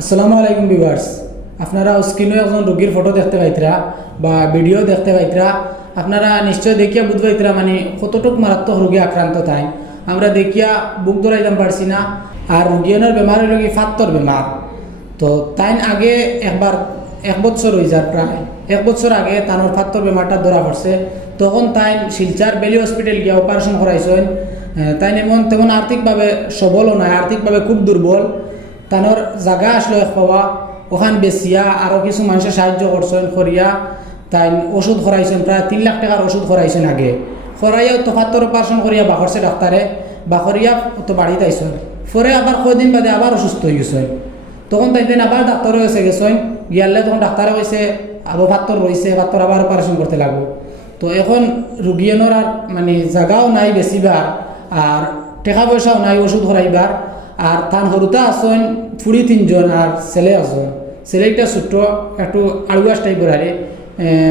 আসসালামু আলাইকুম ভিউয়ার্স, আপনারা স্ক্রিনে একজন রোগীর ফটো দেখতে পাইতরা বা ভিডিও দেখতে পাইতরা। আপনারা নিশ্চয় দেখিয়া বুঝতে পাইতরা মানে কতটুক মারাত্মক রোগী আক্রান্ত তাই আমরা দেখিয়া বুক ধরাইতাম পারছি না। আর রোগীনের বেমার হইল কি ফাত্তর বেমার। তো তাই আগে একবার 1 বছর হয়ে যায়, প্রায় 1 বছর আগে তানোর ফাত্তর বেমারটা ধরা পড়ছে। তখন তাই শিলচার বেলি হসপিটাল গিয়ে অপারেশন করাইছেন। তাই তেমন আর্থিকভাবে সবলও নয়, আর্থিকভাবে খুব দুর্বল। তানোর জায়গা আসলো এক পাওয়া, ওখান বেচিয়া আরও কিছু মানুষের সাহায্য করছেন করিয়া তাই ওষুধ খরাইছেন, প্রায় 3 লাখ টাকার ওষুধ খরাইছেন আগে। খরাইয়াও তো ফাত্তর অপারেশন করিয়া বাখরছে ডাক্তারে, বাখরিয়া তো বাড়িতে আইসেন। পরে আবার কয়দিন বাদে আবার অসুস্থ হয়ে গেছেন। তখন তাই আবার ডাক্তারও এসে গেছেন, গিয়ালে তখন ডাক্তারে কইছে আবার ফাত্তর রয়েছে, ফাত্তর আবার অপারেশন করতে লাগবো। তো এখন রুগীজনের আর মানে জায়গাও নাই বেশিবার, আর টাকা পয়সাও নাই ওষুধ খরাইবার। আর তান হরুতা আসেন ফুড়ি 3জন আর ছেলে আসেন। ছেলেটা ছোট্ট একটু আড়ুয়াস টাইপের, আরে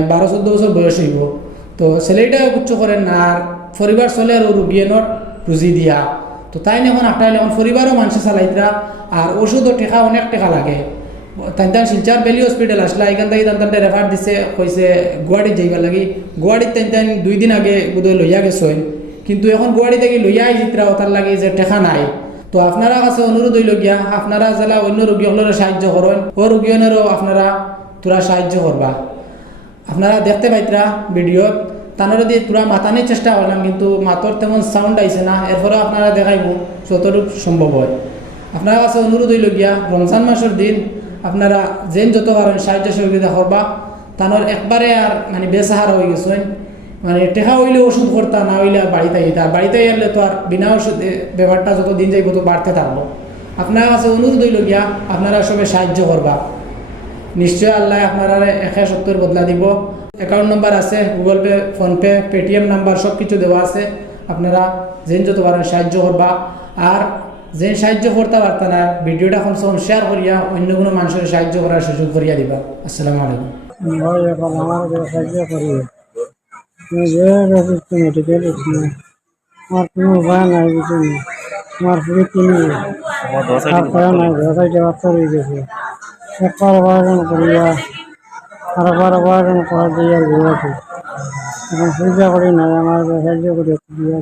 12-14 বছর বয়স হইব। তো ছেলেটা উচ্চ করেন না, আর পরিবার চলে আর রুগীজনের রুজি দিয়া। তো তাই এখন আটাইলে এখন পরিবারও মানুষে চালাইতরা, আর ওষুধও টেকা অনেক টাকা লাগে। তাই শিলচার বেলি হসপিটাল আসলা, এখান থেকে তান রেফার দিছে, কইছে গুয়াহাটিত যাইবার লাগি। গুয়াহাটিত তাই 2 দিন আগে বোধহয় লইয়া গেছেন, কিন্তু এখন গুয়াহাটি থেকে লইয়া আইজিত্রা ওটার লাগে যে টেকা নাই। তো আপনারা কাছে অনুরোধ হইল গিয়া আপনারা যারা অন্য রোগীগুলোর সাহায্য করেন, ও রোগীনেরও আপনারা তোরা সাহায্য করবা। আপনারা দেখতে পাইতরা ভিডিও তানোর দিয়ে তোরা মাতানির চেষ্টা করলাম, কিন্তু মাতর তেমন সাউন্ড আইছে না। এরপরেও আপনারা দেখাইব যতটুকু সম্ভব হয়। আপনার কাছে অনুরোধ হইল গিয়া রমজান মাসের দিন আপনারা যেন যত পারেন সাহায্য সহযোগিতা করবা। তানোর একবারে আর মানে বেসাহারা হয়ে গেছেন, মানে টেকা হইলে ওষুধ করতা, না হইলে বাড়িতে আইতা। বাড়িতে এলে তো আর বিনা ওষুধে ব্যাপারটা যত দিন যাইব তো বাড়তে থাকবো। আপনার কাছে অনুরোধ হইল গিয়া আপনারা সবাই সাহায্য করবা। নিশ্চয় আল্লাহ আপনারা 170 বদলা দিব। অ্যাকাউন্ট নাম্বার আছে, Google pay, PhonePe, Paytm number সব কিছু দেওয়া আছে। আপনারা যেন যত পারেন সাহায্য করবা। আর যে সাহায্য করতে পারতেন না, ভিডিওটা কমসে কম শেয়ার করিয়া অন্য কোনো মানুষের সাহায্য করার সুযোগ করিয়া দিবা। আসসালামু আলাইকুম। সাহায্য করি মেডিকেল আমার কোনো উপায় নাই, বুঝুন আমার পুরো কিনি নাই, ব্যবসায় বাচ্চা হয়ে গেছে। একবার অপারেশন করিয়া আর অপারেশন করা দিয়ে আর ঘুরেছি। এখন সুবিধা করি নাই, আমার সাহায্য করি দিয়া